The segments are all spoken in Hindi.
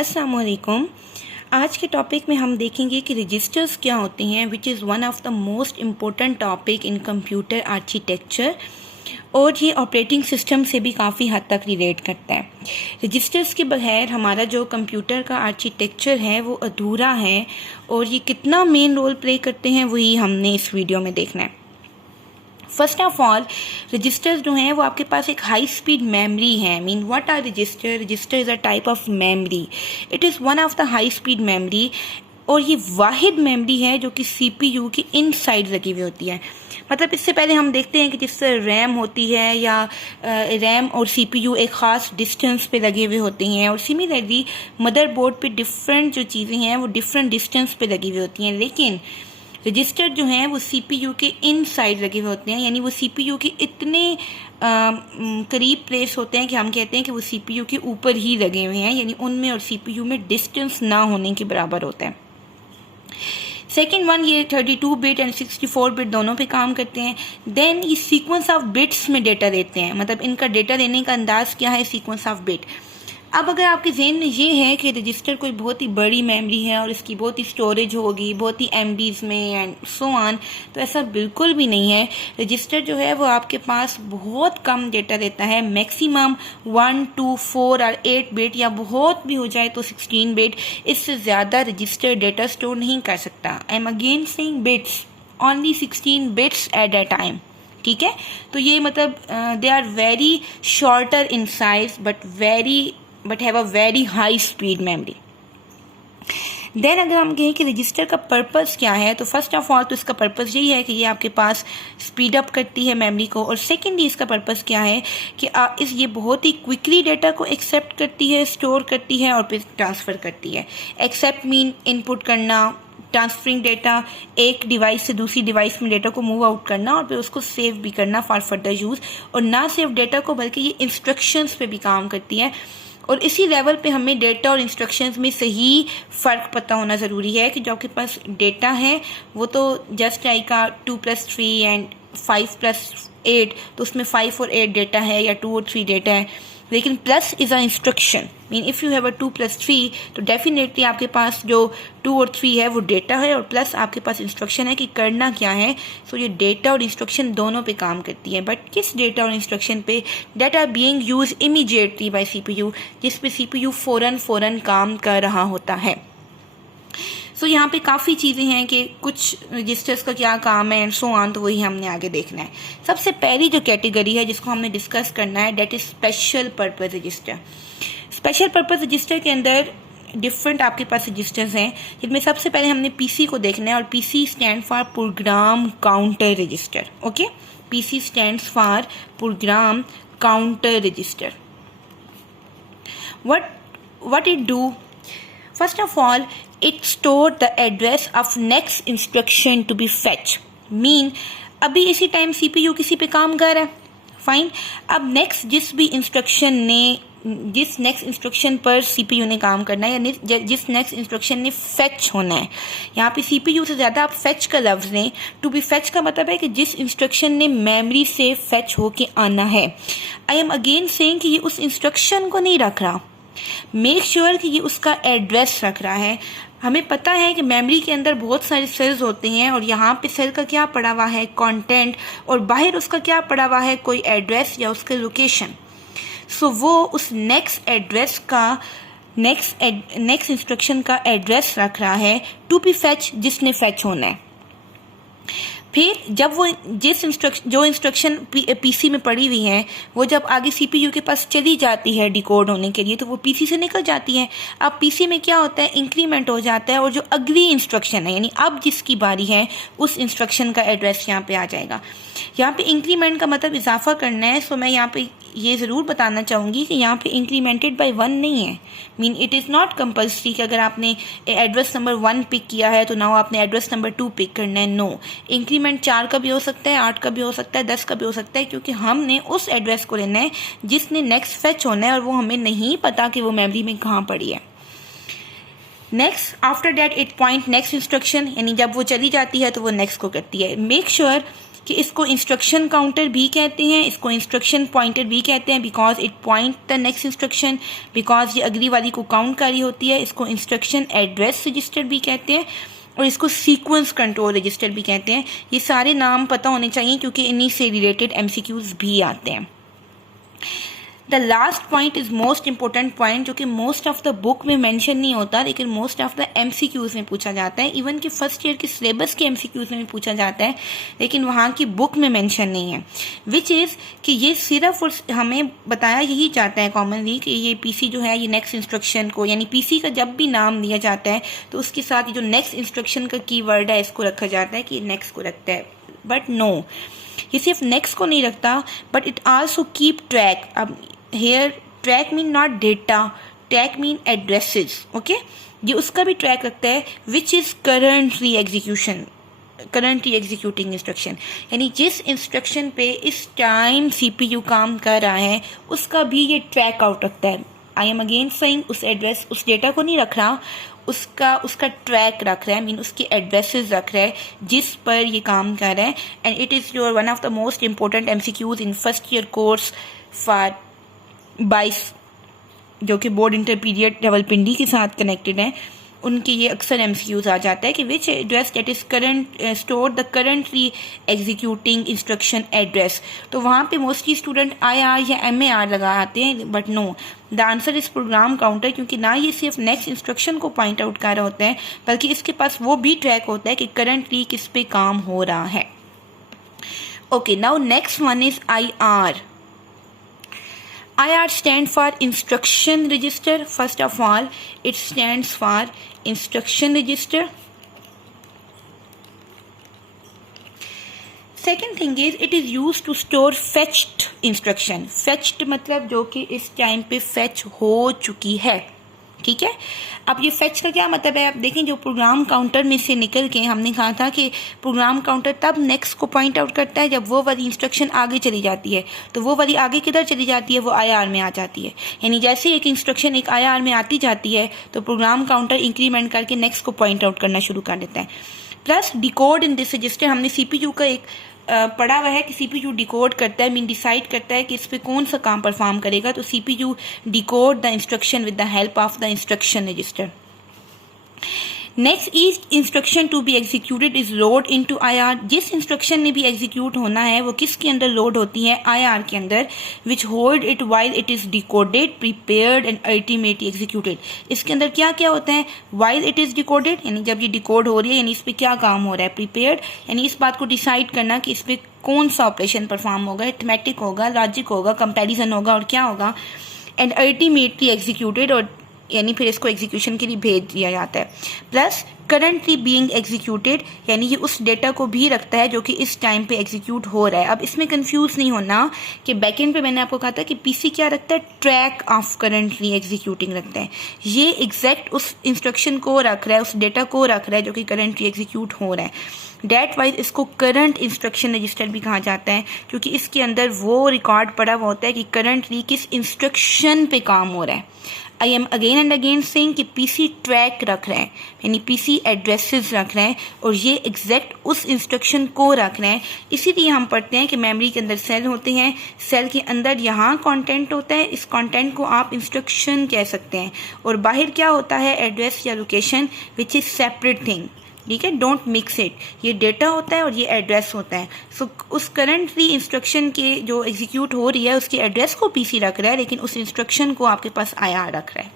अस्सलाम वालेकुम। आज के टॉपिक में हम देखेंगे कि रजिस्टर्स क्या होते हैं, which is one of the most important topic in computer architecture, और ये ऑपरेटिंग सिस्टम से भी काफ़ी हद तक रिलेट करता है। रजिस्टर्स के बगैर हमारा जो कंप्यूटर का आर्किटेक्चर है वो अधूरा है, और ये कितना मेन रोल प्ले करते हैं वही हमने इस वीडियो में देखना है। फर्स्ट ऑफ ऑल, रजिस्टर्स जो हैं वो आपके पास एक हाई स्पीड मेमोरी है। Mean what are register? Register is a type of memory. It is one of the high speed memory, और ये वाहिद मेमोरी है जो कि सीपीयू की इनसाइड लगी हुई होती है। मतलब इससे पहले हम देखते हैं कि जिससे रैम होती है या रैम और सीपीयू एक ख़ास डिस्टेंस पे लगे हुए होते हैं, और सिमिलरली मदरबोर्ड पे डिफरेंट जो चीज़ें हैं वो डिफरेंट डिस्टेंस पे लगी हुई होती हैं। लेकिन रजिस्टर जो हैं वो सीपीयू के इनसाइड लगे हुए होते हैं, यानी वो सीपीयू के इतने करीब प्लेस होते हैं कि हम कहते हैं कि वो सीपीयू के ऊपर ही लगे हुए हैं, यानी उनमें और सीपीयू में डिस्टेंस ना होने के बराबर होता है। सेकेंड वन, ये 32 बिट एंड 64 बिट दोनों पे काम करते हैं। देन ये सीक्वेंस ऑफ बिट्स में डेटा देते हैं, मतलब इनका डेटा देने का अंदाज क्या है, सीक्वेंस ऑफ बिट। अब अगर आपके जहन में ये है कि रजिस्टर कोई बहुत ही बड़ी मेमोरी है और इसकी बहुत ही स्टोरेज होगी, बहुत ही MBs में एंड सो ऑन, तो ऐसा बिल्कुल भी नहीं है। रजिस्टर जो है वो आपके पास बहुत कम डेटा देता है, मैक्सिमम 1, 2, 4 और 8 बिट, या बहुत भी हो जाए तो 16 बिट। इससे ज़्यादा रजिस्टर डेटा स्टोर नहीं कर सकता। I am again saying bits, only 16 bits at a time. ठीक है, तो ये मतलब they are very shorter in size but have a very high speed memory. Then अगर हम कहें कि रजिस्टर का पर्पस क्या है, तो फर्स्ट ऑफ ऑल तो इसका पर्पस यही है कि ये आपके पास स्पीड अप करती है मेमोरी को, और सेकेंडली इसका पर्पस क्या है कि ये बहुत ही क्विकली डेटा को एक्सेप्ट करती है, स्टोर करती है और फिर ट्रांसफ़र करती है। एक्सेप्ट मीन इनपुट करना, ट्रांसफरिंग डेटा, एक डिवाइस से दूसरी डिवाइस में डेटा को मूव आउट करना और फिर उसको सेव भी करना फॉर फर्दर यूज़। और ना सिर्फ डेटा को बल्कि ये इंस्ट्रक्शंस पे भी काम करती है, और इसी लेवल पे हमें डेटा और इंस्ट्रक्शंस में सही फ़र्क पता होना ज़रूरी है कि जो आपके पास डेटा है वो तो जस्ट लाइक 2 + 3 एंड 5 + 8, तो उसमें 5 और 8 डेटा है या 2 और 3 डेटा है। लेकिन plus is a instruction, mean if you have a 2 + 3, तो डेफिनेटली आपके पास जो 2 और 3 है वो डेटा है, और प्लस आपके पास इंस्ट्रक्शन है कि करना क्या है। सो ये डेटा और इंस्ट्रक्शन दोनों पे काम करती है। बट किस डेटा और इंस्ट्रक्शन पे? Data being use immediately bye CPU, जिस पे सीपीयू फ़ौरन काम कर रहा होता है। सो यहाँ पे काफ़ी चीज़ें हैं कि कुछ रजिस्टर्स का क्या काम है एंड सो ऑन, तो वही हमने आगे देखना है। सबसे पहली जो कैटेगरी है जिसको हमने डिस्कस करना है, that is special purpose register. Special purpose register के अंदर डिफरेंट आपके पास रजिस्टर्स हैं, जिनमें सबसे पहले हमने पीसी को देखना है, और PC stand for program counter register. Okay, PC stands for program counter register. what it do? First of all, it store the address of next instruction to be fetch. Mean अभी इसी टाइम सीपीयू किसी पे काम कर रहा है, फाइन। अब जिस नेक्स्ट इंस्ट्रक्शन पर सीपीयू ने काम करना है, या जिस नेक्स्ट इंस्ट्रक्शन ने फेच होना है, यहाँ पे सीपीयू से ज़्यादा आप फेच का लफ्ज़ लें। टू बी फेच का मतलब है कि जिस इंस्ट्रक्शन ने मेमोरी से फेच होके आना है। आई एम अगेन सेइंग कि ये उस इंस्ट्रक्शन को नहीं रख रहा, मेक श्योर कि ये उसका एड्रेस रख रहा है। हमें पता है कि मेमोरी के अंदर बहुत सारे सेल्स होते हैं, और यहाँ पे सेल का क्या पड़ा हुआ है, कंटेंट, और बाहर उसका क्या पड़ा हुआ है, कोई एड्रेस या उसके लोकेशन। सो वो उस नेक्स्ट इंस्ट्रक्शन का एड्रेस रख रहा है टू बी फेच, जिसने फेच होना है। फिर जब वो जो इंस्ट्रक्शन पीसी में पड़ी हुई है, वो जब आगे सीपीयू के पास चली जाती है डिकोड होने के लिए, तो वो पीसी से निकल जाती है। अब पीसी में क्या होता है, इंक्रीमेंट हो जाता है, और जो अगली इंस्ट्रक्शन है, यानी अब जिसकी बारी है, उस इंस्ट्रक्शन का एड्रेस यहाँ पे आ जाएगा। यहाँ पे इंक्रीमेंट का मतलब इजाफा करना है। सो मैं यहाँ पे ये ज़रूर बताना चाहूँगी कि यहाँ पे इंक्रीमेंटेड बाय 1 नहीं है। Mean it is not compulsory कि अगर आपने एड्रेस नंबर 1 पिक किया है तो नाउ आपने एड्रेस नंबर 2 पिक करना है। नो, इंक्रीमेंट 4 का भी हो सकता है, 8 का भी हो सकता है, 10 का भी हो सकता है, क्योंकि हमने उस एड्रेस को लेना है जिसने नेक्स्ट फेच होना है, और वो हमें नहीं पता कि वो मेमोरी में कहाँ पड़ी है। Next, after that it point next instruction, यानी जब वो चली जाती है तो वो नेक्स्ट को करती है। मेक श्योर कि इसको इंस्ट्रक्शन काउंटर भी कहते हैं, इसको इंस्ट्रक्शन पॉइंटर भी कहते हैं because it point the next instruction, because ये अगली वाली को काउंट कर रही होती है। इसको इंस्ट्रक्शन एड्रेस रजिस्टर भी कहते हैं और इसको सीक्वेंस कंट्रोल रजिस्टर भी कहते हैं। ये सारे नाम पता होने चाहिए क्योंकि इन्हीं से रिलेटेड MCQs भी आते हैं। The last point is most important point, जो कि मोस्ट ऑफ द बुक में मेंशन नहीं होता लेकिन मोस्ट ऑफ द MCQs में पूछा जाता है। इवन कि फर्स्ट ईयर के सिलेबस के MCQs में भी पूछा जाता है लेकिन वहाँ की बुक में मेंशन नहीं है, विच इज़ कि ये सिर्फ और हमें बताया यही जाता है कॉमनली कि ये PC जो है ये नेक्स्ट इंस्ट्रक्शन को, यानी PC का जब भी नाम दिया जाता है तो उसके साथ ये जो नेक्स्ट इंस्ट्रक्शन का कीवर्ड है इसको रखा जाता है कि नेक्स्ट को रखता है। बट नो, ये सिर्फ नेक्स्ट को नहीं रखता but it also keep track. अब here track mean not data, track mean addresses, okay. ये उसका भी ट्रैक रखता है which is currently executing instruction, यानी जिस इंस्ट्रक्शन पे इस टाइम CPU काम कर रहा है उसका भी ये ट्रैक आउट रखता है। आई एम अगेन सेइंग, उस एड्रेस उस डेटा को नहीं रख रहा, उसका ट्रैक रख रहा है, मीन उसके एड्रेसेस रख रहा है जिस पर ये काम कर रहा है। And it is your one of the most important MCQs in first year course for 22 जो कि बोर्ड इंटरमीडिएट रावलपिंडी के साथ कनेक्टेड हैं, उनके ये अक्सर MCQs आ जाता है कि which address that is store the currently executing instruction address. तो वहाँ पे मोस्टली स्टूडेंट IR या MAR लगाते हैं but no, the answer is program counter, क्योंकि ना ये सिर्फ नेक्स्ट इंस्ट्रक्शन को पॉइंट आउट कर रहा होता है बल्कि इसके पास वो भी ट्रैक होता है कि करंटली किस पे काम हो रहा है। Okay, now next one is IR. IR stands for instruction register. First of all, it stands for instruction register. Second thing is it is used to store fetched instruction. Fetched मतलब जो कि इस टाइम पे fetch हो चुकी है, ठीक है। अब ये फेच का क्या मतलब है, आप देखें जो प्रोग्राम काउंटर में से निकल के हमने कहा था कि प्रोग्राम काउंटर तब नेक्स्ट को पॉइंट आउट करता है जब वो वाली इंस्ट्रक्शन आगे चली जाती है। तो वो वाली आगे किधर चली जाती है, वो IR में आ जाती है। यानी जैसे एक इंस्ट्रक्शन एक IR में आती जाती है तो प्रोग्राम काउंटर इंक्रीमेंट करके नेक्स्ट को पॉइंट आउट करना शुरू कर देता है। Plus decode in this register, हमने CPU का एक पढ़ा हुआ है कि CPU डिकोड करता है, मीन डिसाइड करता है कि इस पे कौन सा काम परफॉर्म करेगा। तो CPU decode the instruction with the help of the instruction register. Next each instruction to be executed is load into IR। जिस इंस्ट्रक्शन ने भी एग्जीक्यूट होना है वो किसके अंदर लोड होती है, IR के अंदर, which hold it while it is decoded, prepared and ultimately executed. इसके अंदर क्या क्या होता है, वाइल इट इज डिकोडेड यानी जब ये डिकोड हो रही है यानी इस पर क्या काम हो रहा है, प्रिपेयर्ड यानी इस बात को डिसाइड करना कि इस पर कौन सा ऑपरेशन परफॉर्म होगा, अरिथमेटिक होगा, लॉजिक होगा, कंपैरिजन होगा और क्या होगा, एंड अल्टीमेटली एग्जीक्यूटेड, और यानी फिर इसको एग्जीक्यूशन के लिए भेज दिया जाता है। प्लस करंटली बीइंग एग्जीक्यूटेड यानी ये उस डेटा को भी रखता है जो कि इस टाइम पे एग्जीक्यूट हो रहा है। अब इसमें कंफ्यूज नहीं होना कि बैकएंड पे मैंने आपको कहा था कि PC क्या रखता है, ट्रैक ऑफ करंटली एग्जीक्यूटिंग रखता है। ये एग्जैक्ट उस इंस्ट्रक्शन को रख रहा है, उस डेटा को रख रहा है जो कि करंटली एग्जीक्यूट हो रहा है। डेट वाइज इसको करंट इंस्ट्रक्शन रजिस्टर भी कहा जाता है क्योंकि इसके अंदर वो रिकॉर्ड पड़ा हुआ होता है कि करंटली किस इंस्ट्रक्शन पे काम हो रहा है। आई am again and again saying कि PC ट्रैक रख रहे हैं यानी PC एड्रेसेस रख रहे हैं और ये एग्जैक्ट उस इंस्ट्रक्शन को रख रहे हैं। इसीलिए हम पढ़ते हैं कि मेमोरी के अंदर सेल होते हैं, सेल के अंदर यहाँ कंटेंट होता है, इस कंटेंट को आप इंस्ट्रक्शन कह सकते हैं, और बाहर क्या होता है, एड्रेस या location, which is separate thing, ठीक है, डोंट मिक्स इट। ये डेटा होता है और ये एड्रेस होता है। सो उस करंटली इंस्ट्रक्शन के जो एग्जीक्यूट हो रही है उसके एड्रेस को PC रख रहा है लेकिन उस इंस्ट्रक्शन को आपके पास IR रख रहा है।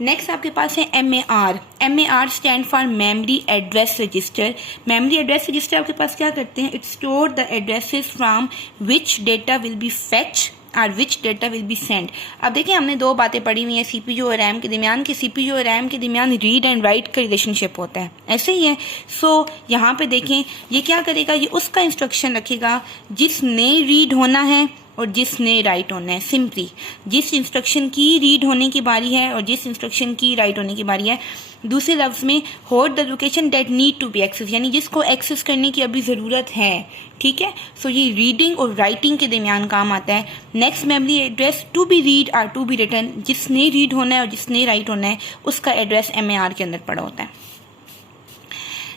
नेक्स्ट आपके पास है MAR। MAR stand for memory address register. Memory address register आपके पास क्या करते हैं, it store the addresses from which data will be fetch और which data will be send. अब देखिए हमने दो बातें पढ़ी हुई हैं CPU और RAM के दरमियान, कि CPU और RAM के दरमियान रीड एंड राइट का रिलेशनशिप होता है, ऐसे ही है। सो यहाँ पे देखें ये क्या करेगा, ये उसका इंस्ट्रक्शन रखेगा जिसने रीड होना है और जिसने राइट होना है। सिंपली जिस इंस्ट्रक्शन की रीड होने की बारी है और जिस इंस्ट्रक्शन की राइट होने की बारी है। दूसरे लफ्ज़ में hold the location that need to be access, यानी जिसको एक्सेस करने की अभी ज़रूरत है, ठीक है। सो ये रीडिंग और राइटिंग के दरमियान काम आता है। Next memory address to be read और टू बी रिटन, जिसने रीड होना है और जिसने राइट होना है उसका एड्रेस MAR के अंदर पड़ा होता है।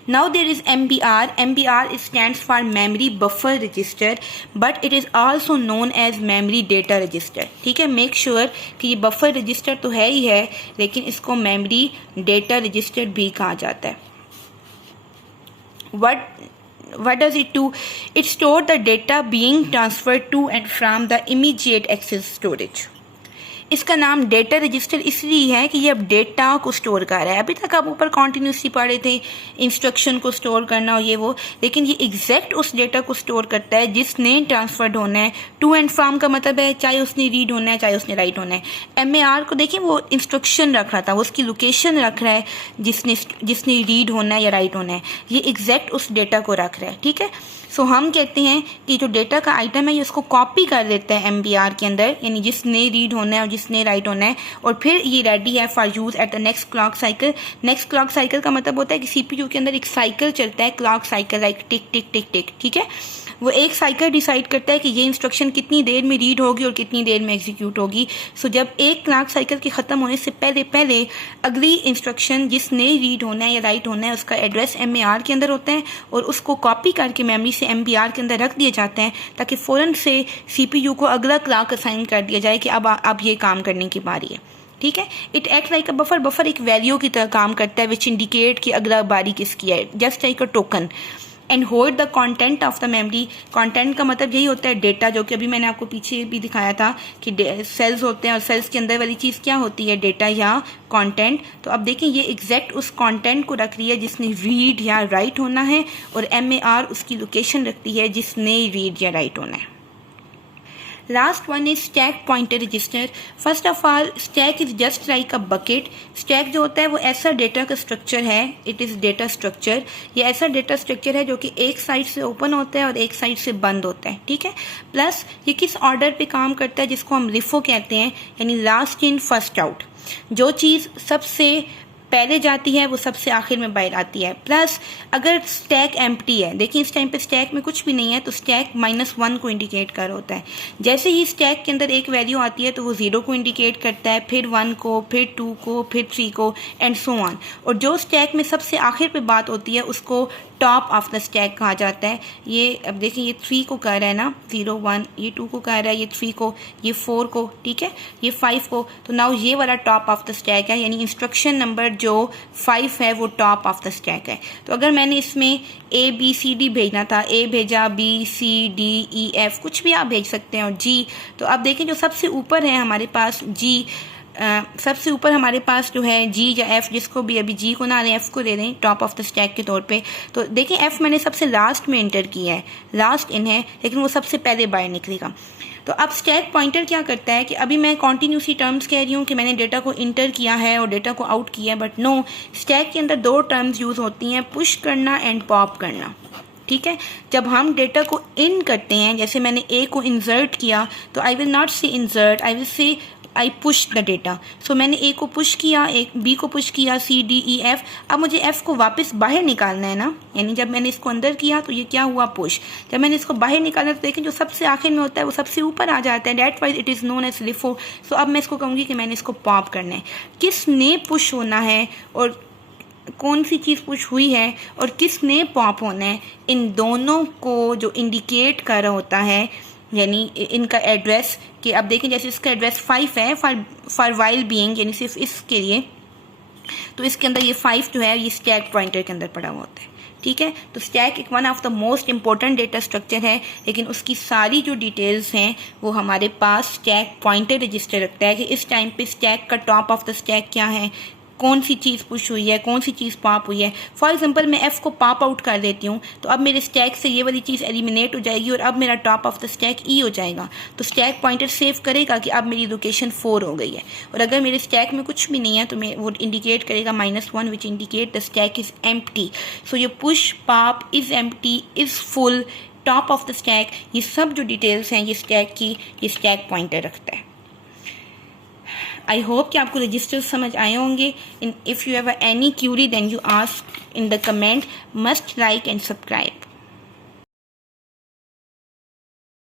Now there is MBR. MBR stands for memory buffer register, but it is also known as memory data register. ठीक है, मेक श्योर कि ये बफर रजिस्टर तो है ही है, लेकिन इसको मेमोरी डेटा रजिस्टर भी कहा जाता है. What does it do? It stores the data being transferred to and from the immediate access storage. इसका नाम डेटा रजिस्टर इसलिए है कि ये अब डेटा को स्टोर कर रहा है. अभी तक आप ऊपर कॉन्टिन्यूसली पढ़े थे इंस्ट्रक्शन को स्टोर करना और ये वो, लेकिन ये एग्जैक्ट उस डेटा को स्टोर करता है जिसने ट्रांसफर्ड होना है. टू एंड फ्रॉम का मतलब है चाहे उसने रीड होना है चाहे उसने राइट होना है. MAR को देखिए, वो इंस्ट्रक्शन रख रहा था, वो उसकी लोकेशन रख रहा है जिसने रीड होना है या राइट होना है. ये एग्जैक्ट उस डेटा को रख रहा है. ठीक है, सो हम कहते हैं कि जो डेटा का आइटम है ये उसको कॉपी कर देता है MBR के अंदर, यानी जिसने रीड होना है और जिसने राइट होना है, और फिर ये रेडी है for use at the next clock cycle. Next clock cycle का मतलब होता है कि CPU के अंदर एक साइकिल चलता है, क्लॉक साइकिल, लाइक टिक टिक टिक टिक. ठीक है, वो एक साइकिल डिसाइड करता है कि ये इंस्ट्रक्शन कितनी देर में रीड होगी और कितनी देर में एग्जीक्यूट होगी. सो जब एक क्लॉक साइकिल के ख़त्म होने से पहले अगली इंस्ट्रक्शन जिसने रीड होना है या राइट होना है उसका एड्रेस MAR के अंदर होता है और उसको कॉपी करके मेमोरी से MBR के अंदर रख दिए जाते हैं, ताकि फ़ौरन से CPU को अगला क्लॉक असाइन कर दिया जाए कि अब ये काम करने की बारी है. ठीक है, it act like a buffer एक वैल्यू की तरह काम करता है विच इंडिकेट कि अगला बारी किसकी है, just like a token. And hold the content of the memory. Content का मतलब यही होता है डेटा, जो कि अभी मैंने आपको पीछे भी दिखाया था कि सेल्स होते हैं और सेल्स के अंदर वाली चीज़ क्या होती है, डेटा या कंटेंट. तो अब देखें ये एग्जैक्ट उस कंटेंट को रख रही है जिसने रीड या राइट होना है, और MAR उसकी लोकेशन रखती है जिसने रीड या राइट होना है. Last one is stack pointer register. First of all, stack is just like a bucket. Stack जो होता है वो ऐसा डेटा का स्ट्रक्चर है, it is data structure. ये ऐसा डेटा स्ट्रक्चर है जो कि एक साइड से ओपन होता है और एक साइड से बंद होता है. ठीक है, प्लस ये किस ऑर्डर पे काम करता है, जिसको हम LIFO कहते हैं, यानी लास्ट इन फर्स्ट आउट. जो चीज़ सबसे पहले जाती है वो सबसे आखिर में बाहर आती है. प्लस अगर स्टैक एम्प्टी है, देखिए इस टाइम पे स्टैक में कुछ भी नहीं है, तो स्टैक -1 को इंडिकेट कर होता है. जैसे ही स्टैक के अंदर एक वैल्यू आती है तो वो 0 को इंडिकेट करता है, फिर 1 को, फिर 2 को, फिर 3 को, एंड सो ऑन. और जो स्टैक में सबसे आखिर पे बात होती है उसको टॉप ऑफ द स्टैक कहा जाता है. ये अब देखिए ये 3 को कह रहा है ना, 0 1, ये 2 को कह रहा है, ये 3 को, ये 4 को, ठीक है, ये 5 को. तो नाउ ये वाला टॉप ऑफ द स्टैक है, यानी इंस्ट्रक्शन नंबर जो 5 है वो टॉप ऑफ द स्टैक है. तो अगर मैंने इसमें ABCD भेजना था, A भेजा, BCDEF, कुछ भी आप भेज सकते हैं, और G. तो अब देखें जो सबसे ऊपर है हमारे पास G, सबसे ऊपर हमारे पास जो है G या F, जिसको भी अभी G को ना लें F को ले लें टॉप ऑफ द स्टैक के तौर पे. तो देखें F मैंने सबसे लास्ट में एंटर किया है, लास्ट इन है, लेकिन वो सबसे पहले बाहर निकलेगा. तो अब स्टैक पॉइंटर क्या करता है कि अभी मैं कॉन्टीन्यूसली टर्म्स कह रही हूँ कि मैंने डेटा को इंटर किया है और डेटा को आउट किया है, बट नो, स्टैक के अंदर 2 टर्म्स यूज़ होती हैं, पुश करना एंड पॉप करना. ठीक है, जब हम डेटा को इन करते हैं, जैसे मैंने A को इंसर्ट किया, तो I will not say insert, I will say I push the data. So मैंने A को पुश किया, B को पुश किया, C D E F. अब मुझे F को वापस बाहर निकालना है ना, यानी जब मैंने इसको अंदर किया तो ये क्या हुआ, पुश. जब मैंने इसको बाहर निकाला तो देखें जो सबसे आखिर में होता है वो सबसे ऊपर आ जाता है, that's why it is known as LIFO. So अब मैं इसको कहूँगी कि मैंने इसको पॉप करना है. किसने पुश होना है और कौन सी चीज़ पुश हुई है और किसने पॉप होना है, इन दोनों को जो इंडिकेट कर रहा होता है, यानी इनका एड्रेस, कि अब देखें जैसे इसका एड्रेस 5 है फॉर वाइल बीइंग, यानी सिर्फ इसके लिए, तो इसके अंदर ये 5 जो है ये स्टैक पॉइंटर के अंदर पड़ा हुआ होता है. ठीक है, तो स्टैक एक one of the most important data structure है, लेकिन उसकी सारी जो डिटेल्स हैं वो हमारे पास स्टैक पॉइंटर रजिस्टर रखता है कि इस टाइम पे स्टैक का टॉप ऑफ द स्टैक क्या है, कौन सी चीज़ पुश हुई है, कौन सी चीज़ पॉप हुई है. फॉर एग्जांपल मैं F को पॉप आउट कर देती हूँ, तो अब मेरे स्टैक से ये वाली चीज़ एलिमिनेट हो जाएगी और अब मेरा top of the stack E हो जाएगा. तो स्टैक पॉइंटर सेव करेगा कि अब मेरी लोकेशन 4 हो गई है. और अगर मेरे स्टैक में कुछ भी नहीं है तो मैं वो इंडिकेट करेगा -1 which indicate the stack is empty. So ये push, pop, is empty, is full, top of the stack, ये सब जो डिटेल्स हैं ये स्टैक की, ये स्टैक पॉइंटर रखता है. आई होप कि आपको रजिस्टर्स समझ आए होंगे. If you have any query then you ask in the comment. Must like and subscribe.